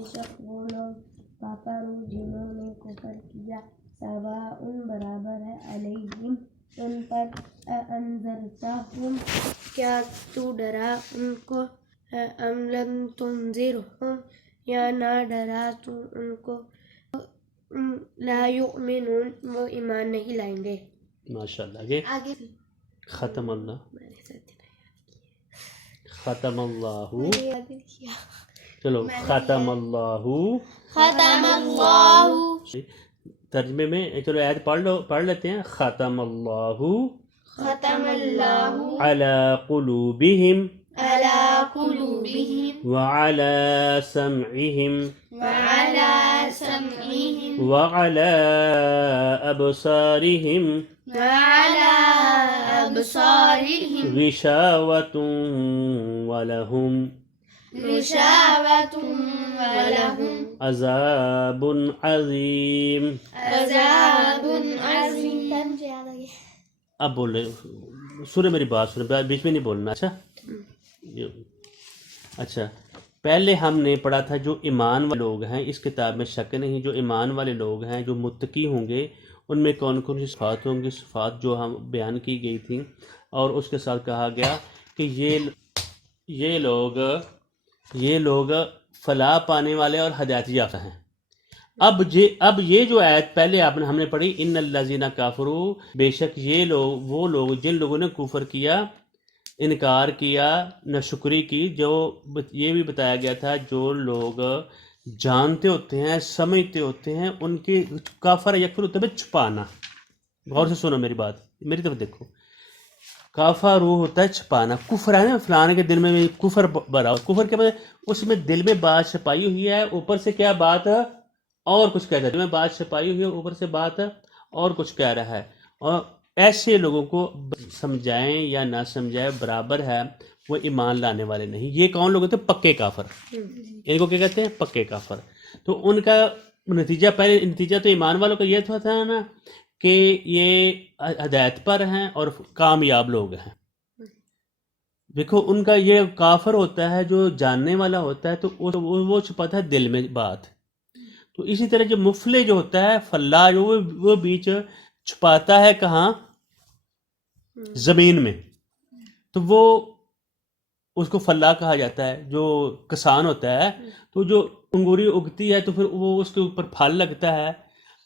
बेशक वो लोग काफरू जिन्होंने कुफर किया सवाउन बराबर है अलैहिम उन पर अअंज़रतहुम क्या तू डरा उनको अम लम तुंज़िरहुम या ना डरा तू उनको ला युमिनून वो ईमान नहीं लाएंगे। माशाअल्लाह। आगे खतमल्लाहु चलो खतमल्लाहु तर्जमे में चलो आयत पढ़ लेते हैं। खतमल्लाहु अला कुलूबिहिम व अला समइहिम व अला अबसारिहिम गिशावतुन वलहुम अज़ाबुन अज़ीम। अब बोल रहे सुने मेरी बात सुने, बीच में नहीं बोलना। अच्छा पहले हमने पढ़ा था जो ईमान वाले लोग हैं, इस किताब में शक नहीं, जो ईमान वाले लोग हैं जो मुत्तकी होंगे उनमें कौन कौन सी सिफ़ात होंगी, सिफ़ात जो हम बयान की गई थी। और उसके साथ कहा गया कि ये लोग फलाह पाने वाले और हदायत याफ़्ता हैं। अब ये जो आयत पहले हमने पढ़ी, इन्नल्लज़ीना काफ़रू, बेशक ये लोग वो लोग जिन लोगों ने कुफर किया, इनकार किया, नाशुक्री की, जो ये भी बताया गया था जो लोग जानते होते हैं समझते होते हैं उनके काफर यकफुर होते हैं छुपाना। गौर से सुनो मेरी बात, मेरी तरफ देखो। काफा रूह होता है छुपाना। कुफर है ना, फलाने के दिल में भी कुफर भरा, कुफर के बाद उसमें दिल में बात छुपाई हुई है, ऊपर से क्या बात और कुछ कह रहा है, दिल में बात छुपाई हुई है, ऊपर से बात और कुछ कह रहा है। और ऐसे लोगों को समझाएं या ना समझाएं बराबर है, वो ईमान लाने वाले नहीं। ये कौन लोग होते हैं? पक्के काफर। इनको क्या कहते हैं? पक्के काफर। तो उनका नतीजा, पहले नतीजा तो ईमान वालों का ये था ना कि ये हदायत पर हैं और कामयाब लोग हैं। देखो उनका ये काफर होता है जो जानने वाला होता है, तो वो छुपाता है दिल में बात। तो इसी तरह जो मुफले जो होता है, फल्ला जो वो बीच छुपाता है कहाँ? जमीन में। तो वो उसको फल्ला कहा जाता है। जो किसान होता है, तो जो अंगूरी उगती है तो फिर वो उसके ऊपर फल लगता है,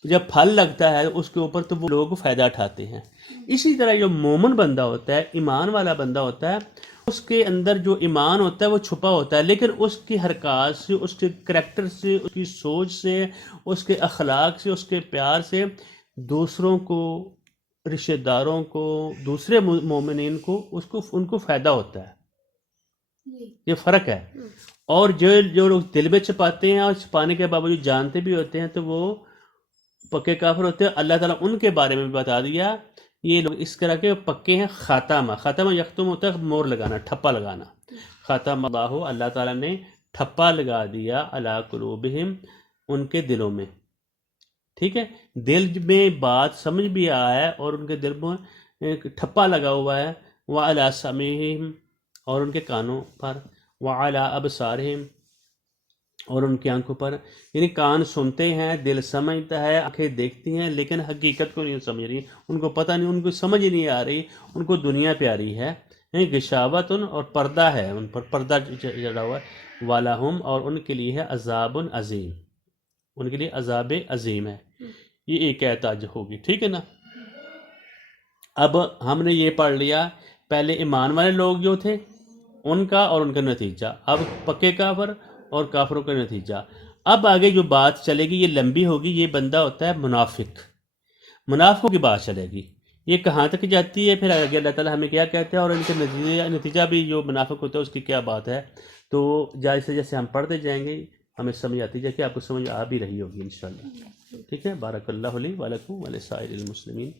जब फल लगता है उसके ऊपर तो वो लोग फ़ायदा उठाते हैं। इसी तरह जो मोमन बंदा होता है, ईमान वाला बंदा होता है, उसके अंदर जो ईमान होता है वो छुपा होता है, लेकिन उसकी हरकत से, उसके करैक्टर से, उसकी सोच से, उसके अखलाक से, उसके प्यार से दूसरों को, रिश्तेदारों को, दूसरे मोमिनीन को उनको फ़ायदा होता है। ये फ़र्क है। और जो लोग दिल में छुपाते हैं और छुपाने के बावजूद जानते भी होते हैं, तो वो पक्के काफिर होते हैं। अल्लाह ताला उनके बारे में भी बता दिया, ये लोग इस तरह के पक्के हैं। खातामा यख्तुम होता है मोर लगाना, ठप्पा लगाना। खातामा अल्लाहु, अल्लाह ताला ने ठप्पा लगा दिया अला कुलूबिहिम, उनके दिलों में। ठीक है, दिल में बात समझ भी आया है और उनके दिल में एक ठप्पा लगा हुआ है। व अला समीहिम, और उनके कानों पर, व अला अबसारिहिम, और उनकी आंखों पर। यानी कान सुनते हैं, दिल समझता है, आंखें देखती हैं, लेकिन हकीकत को नहीं समझ रही, उनको पता नहीं, उनको समझ ही नहीं आ रही, उनको दुनिया प्यारी है। गिशावतुन, और पर्दा है, उन पर पर्दा चढ़ा हुआ है। वालाहुम, और उनके लिए है अजाबुन अजीम, उनके लिए अजाब अजीम है। ये एक आयत आज होगी, ठीक है ना। अब हमने ये पढ़ लिया पहले ईमान वाले लोग जो थे उनका और उनका नतीजा। अब पक्के काफर और काफरों का नतीजा। अब आगे जो बात चलेगी ये लंबी होगी। ये बंदा होता है मुनाफिक, मुनाफिकों की बात चलेगी। ये कहाँ तक जाती है, फिर आगे अल्लाह ताला हमें क्या कहते हैं और इनके नतीजा भी जो मुनाफिक होता है उसकी क्या बात है। तो जैसे जैसे हम पढ़ते जाएंगे हमें समझ आती जाए कि आपको समझ आ भी रही होगी इंशाल्लाह। ठीक है, बारकल्लाहु ली व लकुम व लिसाइरिल मुस्लिमीन।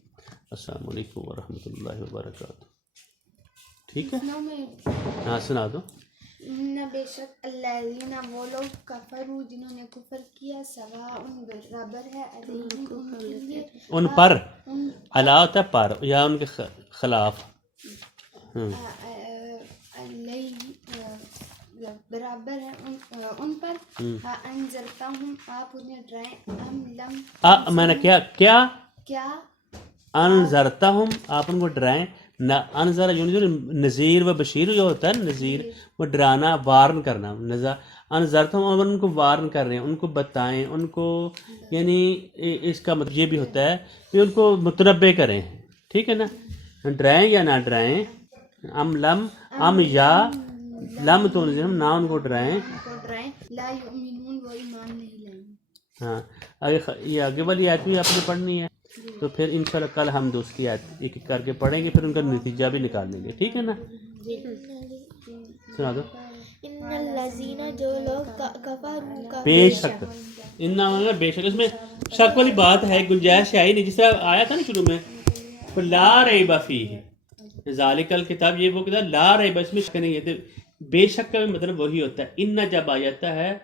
अस्सलामु अलैकुम व रहमतुल्लाहि व बरकातुहू। ठीक है, हाँ सुना दो। बेशक अल्लाज़ीना, वो लोग कफरू जिन्होंने कुफर किया, सवाउन बराबर है उन पर, अला होता है पर या उनके खिलाफ। برابر ہے ان پر انذرتہم آپ انہیں ڈرائیں ام لم میں نے کیا کیا انذرتہم آپ ان کو ڈرائیں نہ انذر یعنی نذیر و بشیر جو ہوتا ہے نذیر وہ ڈرانا وارن کرنا انذرتہم اور ان کو وارن کر رہے ہیں ان کو بتائیں ان کو یعنی اس کا مطلب یہ بھی ہوتا ہے کہ ان کو متنبع کریں ٹھیک ہے نا ڈرائیں یا نہ ڈرائیں ام لم ام یا لم تو نہ ان کو ڈرائیں لا یؤمنون وہ ایمان نہیں لائیں گے ہاں یہ آگے والی آیت بھی آپ نے پڑھنی ہے تو پھر انشاءاللہ کل ہم دوست کی آیت ایک ایک کر کے پڑھیں گے پھر ان کا نتیجہ بھی نکال لیں گے ٹھیک ہے نا سنا دو ان الذین جو لوگ کفروا کا بے شک بے شک اس میں شک والی بات ہے گنجائش ہے ہی نہیں جس طرح آیا تھا نا شروع میں لا ریب فیہ ذالک الکتاب یہ وہ کتاب لا ریب اس میں شک نہیں ہے بے شک کا بھی مطلب وہی ہوتا ہے ان جب آ جاتا ہے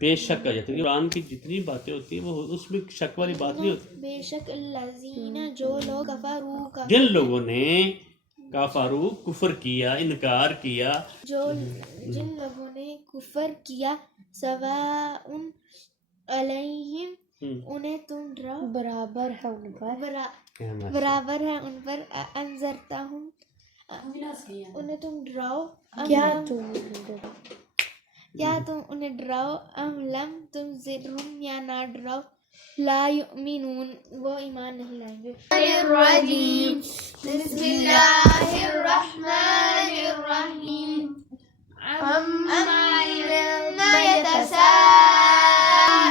بے شک آ جاتا ہے قرآن کی جتنی باتیں ہوتی ہیں وہ اس میں شک والی بات نہیں ہوتی بے شک الذین جو لوگ کفروا کا جن لوگوں نے کفروا کفر کیا انکار کیا جن لوگوں نے کفر کیا سواء علیہم انہیں تم ڈراؤ برابر ہے ان پر انذرتہم انہیں تم ڈراؤ کیا تم انہیں ڈراؤ ام لم تنذرہم یا نہ ڈراؤ لا یؤمنون وہ ایمان نہیں لائیں گے بسم اللہ الرحمن الرحیم عما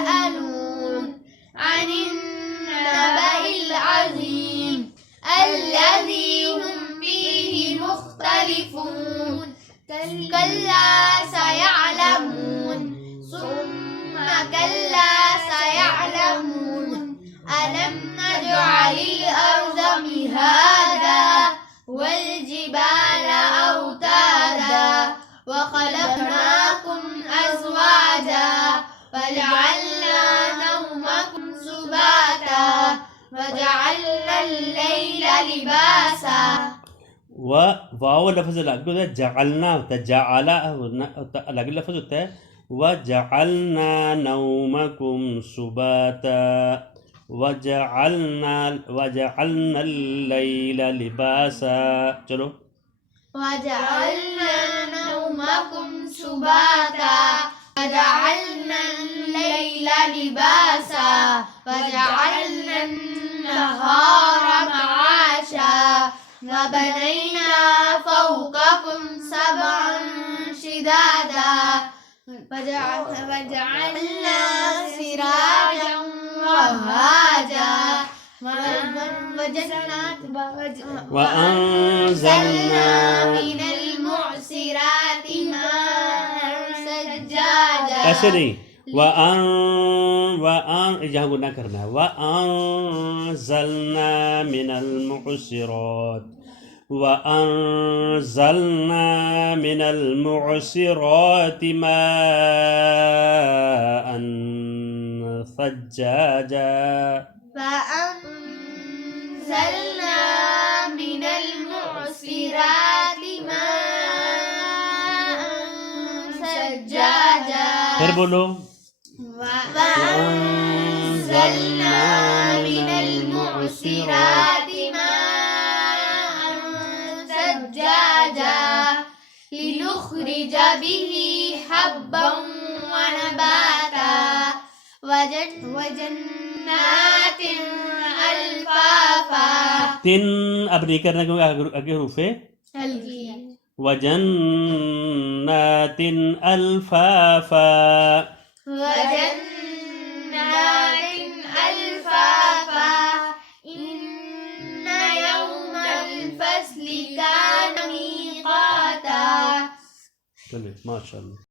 يتساءلون عن النبأ العظيم الذي هم فيه مختلفون كلا سيعلمون ثم كلا سيعلمون ألم نجعل الأرض مهادا والجبال أوتادا وخلقناكم أزواجا وجعلنا نومكم سباتا وجعلنا الليل لباسا واو لفظ الگ ہوتا ہے جعلنا ہوتا ہے جعلا الگ لفظ ہوتا ہے وجعلنا نومکم سباتا وجعلنا اللیل لباسا چلو وجعلنا نومكم سباتا وجعلنا الليل لباسا وجعلنا النهار معاشا وبنينا فوقكم سبعا شدادا وجعلنا سراجا وهاجا وأنزلنا من المعصرات ماء ثجاجا ایسے نہیں یہاں کو نہ کرنا ہے وَأَنزَلْنَا مِنَ الْمُعْصِرَاتِ وَأَنزَلْنَا مِنَ الْمُعْصِرَاتِ مَاءً ثَجَّاجًا فأنزلنا من المعصرات ماء ثجاجا پھر بولو وأنزلنا من المعصرات ماء ثجاجا لنخرج به حبا ونباتا وجنات الفافا تن اب نہیں کرنا کیونکہ آگے حروف ہے وجنات الفافا وجنات الفافا إن يوم الفصل كان ميقاتا ماشاء اللہ